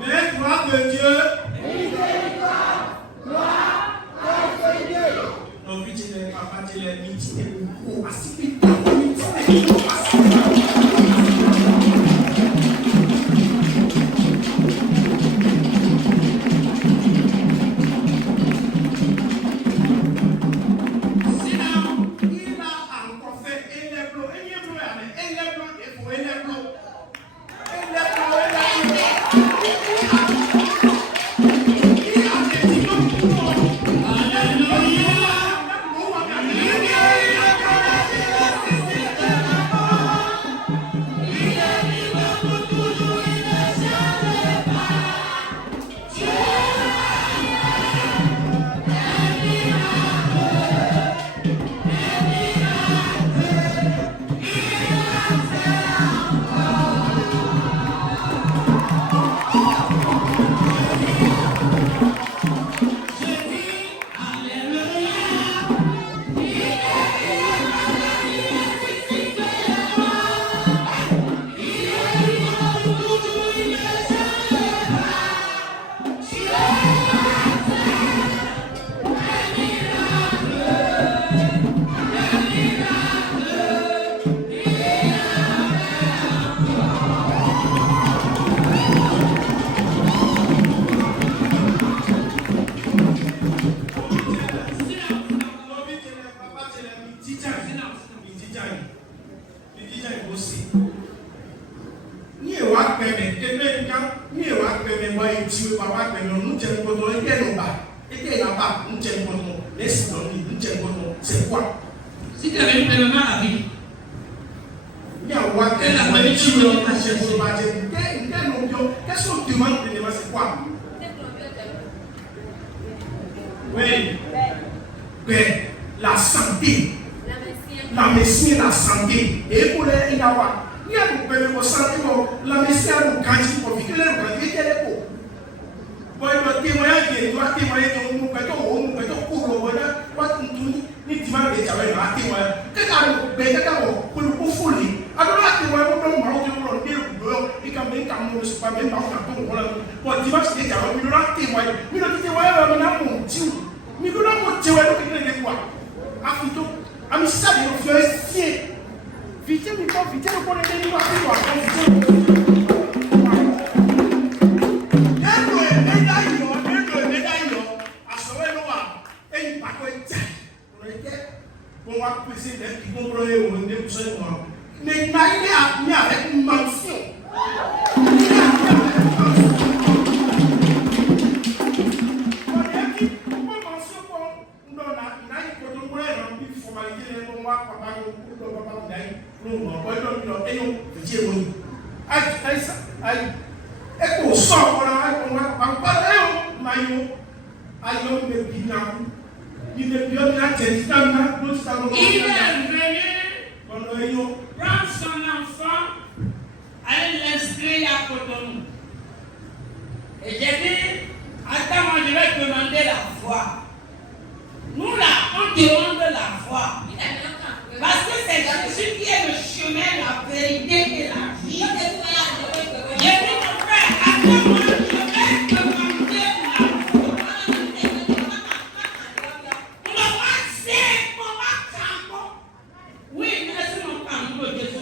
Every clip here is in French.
Mais gloire de Dieu. Non, puis tu n'es pas, tu n'es beaucoup. C'est quoi? Si tu avais pris le mal à vie, qu'est-ce qu'on demande de demain, c'est quoi? Oui. La santé. La médecine, la santé. Et pour les Inawa, il y a des problèmes de santé. La médecine, nous grandit pour vivre. Les grandir, il y a des pauvres. Bon, il doit témoigner, il doit témoigner de nous, ni dimanche de Javel, la témoin. Quelqu'un pour le folie. Alors la témoin, on va le dire, il can même quand on se passe même dans le temps. Bon, dimanche de Javel, il doit témoigner. Il doit témoigner, il a mon Dieu. Il doit mon Dieu, il doit quoi? Afito, ami ça, il doit faire fier. Vite, il faut vite, il faut les délivrer. On va pousser des qui vont brûler au nez pour ce moment. Mais il a mis avec une mention. Il est venu prendre son enfant, aller l'inscrire à Cotonou. Et j'ai dit, attends, moi je vais demander la foi. Nous là, on demande la foi. Parce que c'est Jésus qui est le chemin, la vérité et la vie. J'ai dit, mon frère, attends-moi, je vais demander la foi. Oui, merci mon frère, Jésus.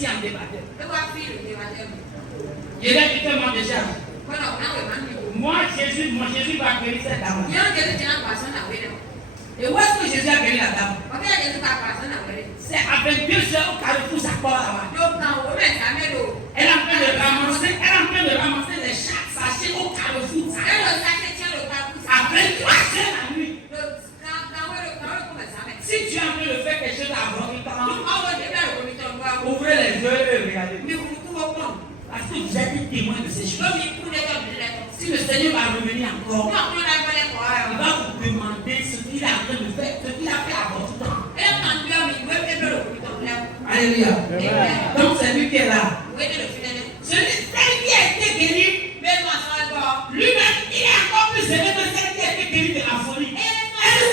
ici en débatteur. Je l'ai dit tellement déjà. Moi, Jésus va guérir cette dame. Et où est-ce que Jésus a guéri la dame? C'est avec 2 heures au carrefour, ça part là-bas. Elle est en train de ramasser les sachets au carrefour. Après 3 heures la nuit. Si tu es en train de faire quelque chose à votre ouvrez les yeux et regardez. Parce que vous êtes témoin de ces choses. Si le Seigneur va revenir encore, il va vous demander ce qu'il est en train de faire, ce qu'il a fait à votre temps. Alléluia. Donc c'est lui qui est là. Celui qui a été guéri, lui-même, il est encore plus élevé que celle qui a été guérie de la folie. Et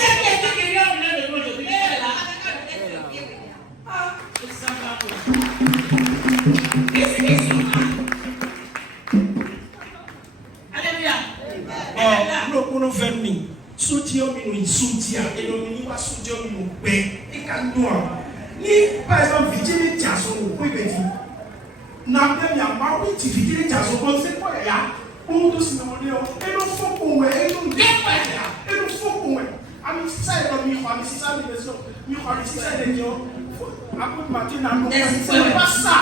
celle qui a été guérie au milieu de nous aujourd'hui, elle est là. Alléluia. Nous venons soutien nous soutien et nous va soutien nous paix et quand nous ni par exemple victime de jason ou quoi que dit n'a pas bien marre de victime de jason on sait quoi là pour tout ce monde et nous faut qu'on et nous et nous faut qu'on ami ça est dans mi famille c'est ça les raisons mi famille c'est ça les gens après matin nous c'est pas ça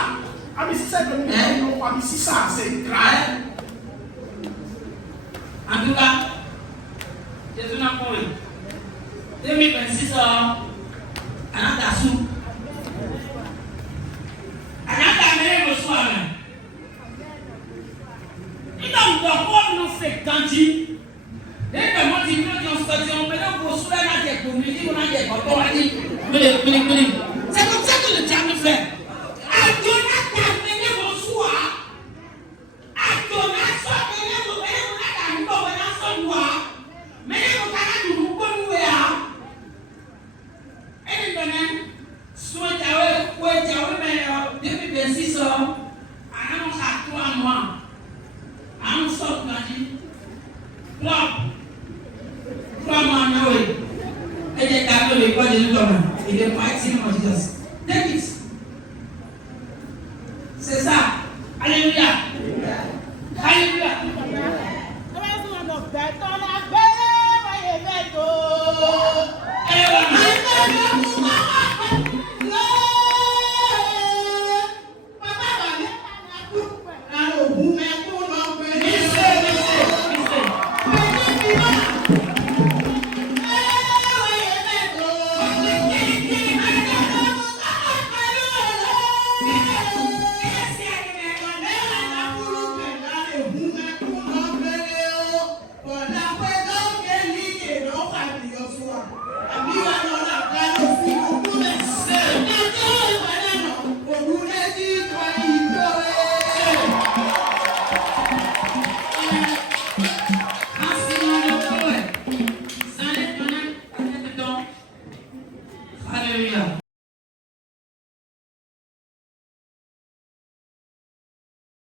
ami c'est ça dans mi famille c'est ça c'est grave. En tout cas, Jésus n'a pas eu. 2026 Anatasu. Anata meilleur le soir. Il a encore nous fait candy. Et comment tu nous dis on se dit on peut nous construire un des communes, on a des bâtiments. C'est comme ça que le diable fait. C'est ça. Alléluia.